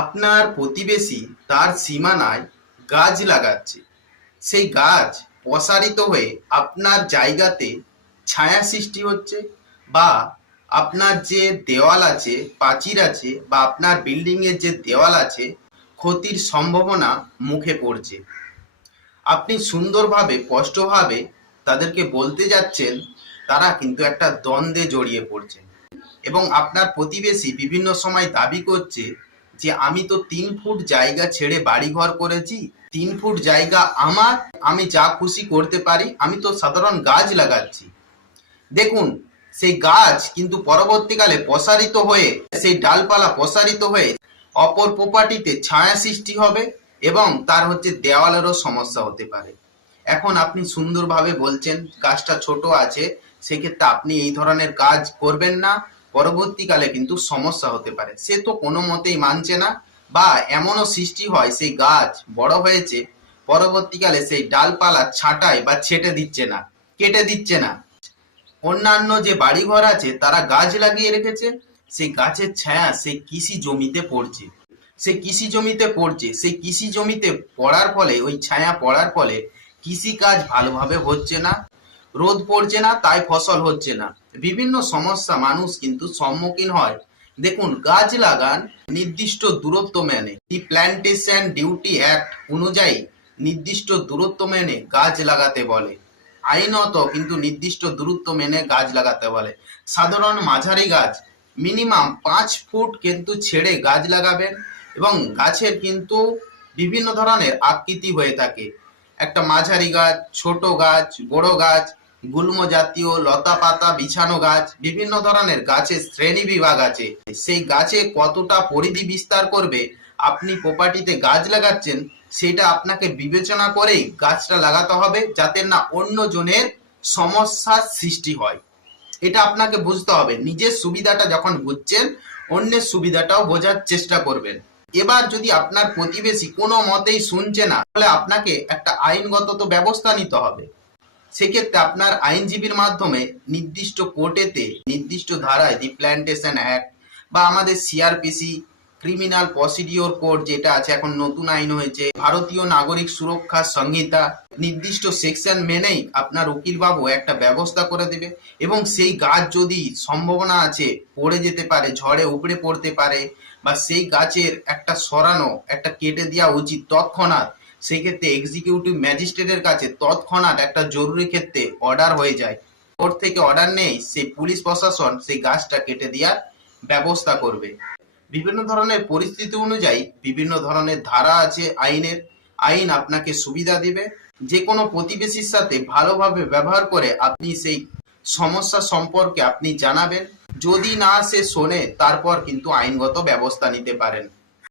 আপনার প্রতিবেশী তার সীমানায় গাছ লাগাচ্ছে। সেই গাছ প্রসারিত হয়ে আপনার জায়গাতে ছায়া সৃষ্টি হচ্ছে বা আপনার যে দেওয়াল আছে, প্রাচীর আছে বা আপনার বিল্ডিং এর যে দেওয়াল আছে, ক্ষতির সম্ভাবনা মুখে পড়ছে। আপনি সুন্দরভাবে, স্পষ্টভাবে তাদেরকে বলতে যাচ্ছেন, তারা কিন্তু একটা দ্বন্দ্বে জড়িয়ে পড়ছে। এবং আপনার প্রতিবেশী বিভিন্ন সময় দাবি করছে যে আমি তো তিন ফুট জায়গা ছেড়ে বাড়িঘর করেছি, তিন ফুট জায়গা আমার, আমি যা খুশি করতে পারি, আমি তো সাধারণ গাছ লাগাচ্ছি। দেখুন, সেই গাছ কিন্তু পরবর্তীকালে প্রসারিত হয়ে, সেই ডালপালা প্রসারিত হয়ে অপর প্রপার্টিতে ছায়া সৃষ্টি হবে এবং তার হচ্ছে দেওয়ালেরও সমস্যা হতে পারে। এখন আপনি সুন্দরভাবে বলছেন, গাছটা ছোট আছে, সেক্ষেত্রে আপনি এই ধরনের কাজ করবেন না। পরবর্তীকালে কিন্তু সমস্যা হতে পারে। সে তো কোনো মতেই মানছে না বা এমনও সৃষ্টি হয় সেই গাছ বড় হয়েছে, পরবর্তীকালে সেই ডালপালা ছাঁটাই বা ছেটে দিচ্ছে না, কেটে দিচ্ছে না। অন্যান্য যে বাড়িঘর আছে, তারা গাছ লাগিয়ে রেখেছে, সেই গাছের ছায়া সেই কৃষি জমিতে পড়ছে। সেই কৃষি জমিতে পড়ছে সেই কৃষি জমিতে পড়ার ফলে, ওই ছায়া পড়ার ফলে কৃষি কাজ ভালোভাবে হচ্ছে না। রোদ পড়ছে না, তাই ফসল হচ্ছে না। বিভিন্ন সমস্যা মানুষ কিন্তু সম্মুখীন হয়। দেখুন, গাছ লাগান নির্দিষ্ট দূরত্ব মেনে। দি প্ল্যান্টেশন ডিউটি অ্যাক্ট অনুযায়ী নির্দিষ্ট দূরত্ব মেনে গাছ লাগাতে বলে। আইনত কিন্তু নির্দিষ্ট দূরত্ব মেনে গাছ লাগাতে বলে। সাধারণ মাঝারি গাছ, মিনিমাম পাঁচ ফুট কিন্তু ছেড়ে গাছ লাগাবেন এবং গাছের কিন্তু বিভিন্ন ধরনের আকৃতি হয়ে থাকে। একটা মাঝারি গাছ, ছোট গাছ, বড় গাছ গুল্ম জাতীয় লতা পাতা, বিছানো গাছ, বিভিন্ন ধরনের গাছের শ্রেণি বিভাগ আছে। সেই গাছে কতটা পরিধি বিস্তার করবে, আপনি প্রপার্টিতে গাছ লাগাচ্ছেন, সেটা আপনাকে বিবেচনা করেই গাছটা লাগাতে হবে, যাতে না অন্য জনের সমস্যার সৃষ্টি হয়। এটা আপনাকে বুঝতে হবে। নিজের সুবিধাটা যখন বুঝছেন, অন্যের সুবিধাটাও বোঝার চেষ্টা করবেন। এবার যদি আপনার প্রতিবেশী কোনো মতেই শুনছে না, তাহলে আপনাকে একটা আইনগত তো ব্যবস্থা নিতে হবে। সেক্ষেত্রে আপনার আইনজীবীর মাধ্যমে নির্দিষ্ট কোর্টেতে নির্দিষ্ট ধারায় দি প্ল্যান্টেশন অ্যাক্ট বা আমাদের সিআরপিসি ক্রিমিনাল প্রসিডিওর কোড যেটা আছে এখন নতুন আইন হয়েছে, ভারতীয় নাগরিক সুরক্ষা সংহিতা, নির্দিষ্ট সেকশন মেনেই আপনার উকিল বাবু একটা ব্যবস্থা করে দেবে এবং সেই গাছ যদি সম্ভাবনা আছে পড়ে যেতে পারে, ঝড়ে উপড়ে পড়তে পারে বা সেই গাছের একটা সরানো, একটা কেটে দেওয়া উচিত তৎক্ষণাৎ সেই ক্ষেত্রে এক্সিকিউটিভ ম্যাজিস্ট্রেটের কাছে তৎক্ষণাৎ একটা জরুরি ক্ষেত্রে অর্ডার হয়ে যায়। কোর্ট থেকে অর্ডার নেই, সেই পুলিশ প্রশাসন সেই গাছটা কেটে দেওয়ার ব্যবস্থা করবে। বিভিন্ন ধরনের পরিস্থিতি অনুযায়ী বিভিন্ন ধরনের ধারা আছে আইনের। আইন আপনাকে সুবিধা দিবে। যে কোনো প্রতিবেশীর সাথে ভালোভাবে ব্যবহার করে আপনি সেই সমস্যা সম্পর্কে আপনি জানাবেন। যদি না সে শোনে, তারপর কিন্তু আইনগত ব্যবস্থা নিতে পারেন।